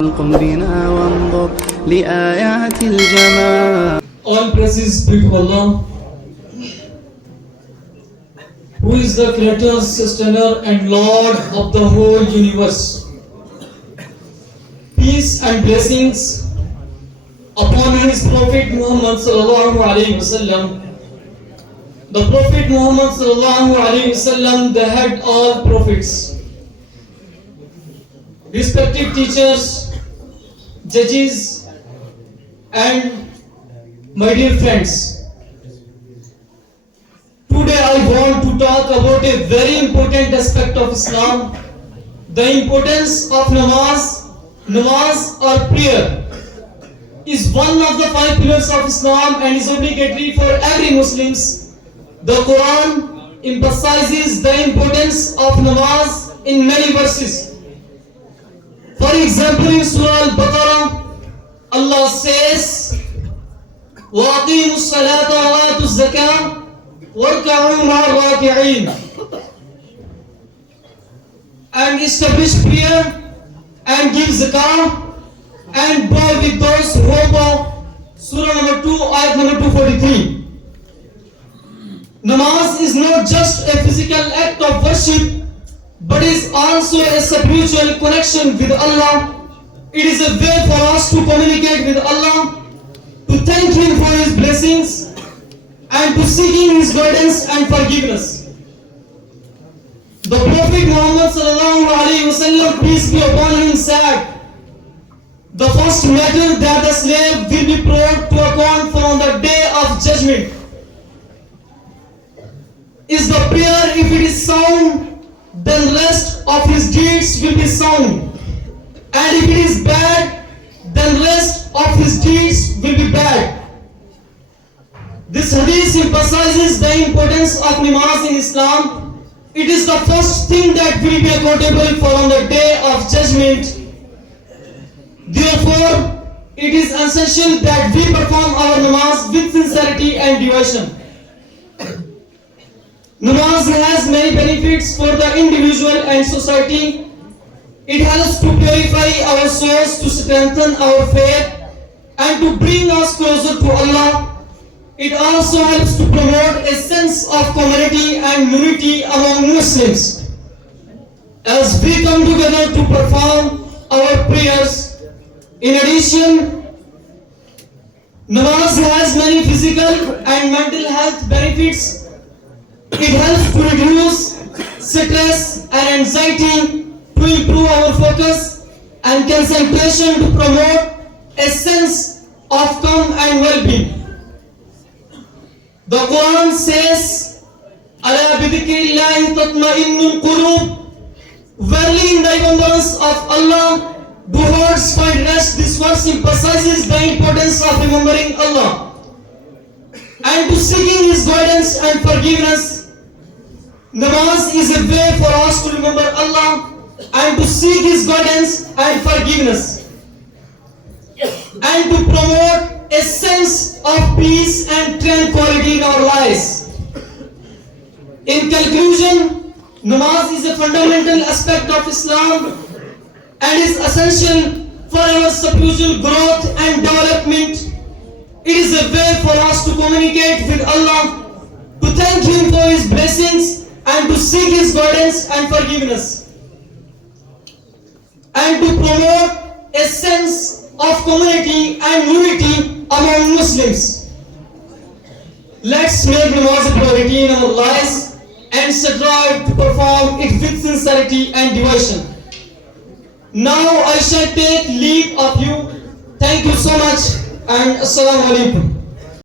قم بنا وانظر لآيات الجمال. All praises be to Allah, who is the creator, sustainer and Lord of the whole universe. Peace and blessings upon his Prophet Muhammad sallallahu alaihi wasallam. The Prophet Muhammad sallallahu alaihi wasallam, the head all prophets. Respected teachers, judges, and my dear friends, today I want to talk about a very important aspect of Islam, the importance of namaz. Namaz or prayer is one of the 5 pillars of Islam and is obligatory for every Muslim. The Quran emphasizes the importance of namaz in many verses. For example, in Surah Al-Baqarah, Allah says, وَأَقِيمُوا الصَّلَاةَ وَآتُوا الزَّكَاةَ وَارْكَعُوا مَعَ الرَّاكِعِينَ, and establish prayer and give zakah and bow with those who bow. Surah number 2, ayat number 243. Namaz is not just a physical act of worship, but is also a spiritual connection with Allah. It is a way for us to communicate with Allah, to thank Him for His blessings, and to seeking His guidance and forgiveness. The Prophet Muhammad sallallahu alaihi wasallam, peace be upon him, said, the first matter that the slave will be brought to account for on the day of judgment is the prayer. If it is sound, then the rest of his deeds will be sound, and if it is bad, then the rest of his deeds will be bad. This hadith emphasizes the importance of namaz in Islam. It is the first thing that will be accountable for on the day of judgment. Therefore, it is essential that we perform our namaz with sincerity and devotion. Namaz has many benefits for the individual and society. It helps to purify our souls, to strengthen our faith, and to bring us closer to Allah. It also helps to promote a sense of community and unity among Muslims. As we come together to perform our prayers, in addition, namaz has many physical and mental health benefits. It helps to reduce stress and anxiety, to improve our focus and concentration, to promote a sense of calm and well-being. The Quran says, "Ala bidhikrillahi tatma'innul qulub." Verily, in the remembrance of Allah, do hearts find rest. This verse emphasizes the importance of remembering Allah and to seeking His guidance and forgiveness. Namaz is a way for us to remember Allah and to seek His guidance and forgiveness, and to promote a sense of peace and tranquility in our lives. In conclusion, namaz is a fundamental aspect of Islam and is essential for our spiritual growth and development. It is a way for us to communicate with Allah, to thank Him for His blessings, and to seek His guidance and forgiveness, and to promote a sense of community and unity among Muslims. Let's make namaz a priority in our lives and strive to perform it with sincerity and devotion. Now I shall take leave of you. Thank you so much, and Assalamu alaikum.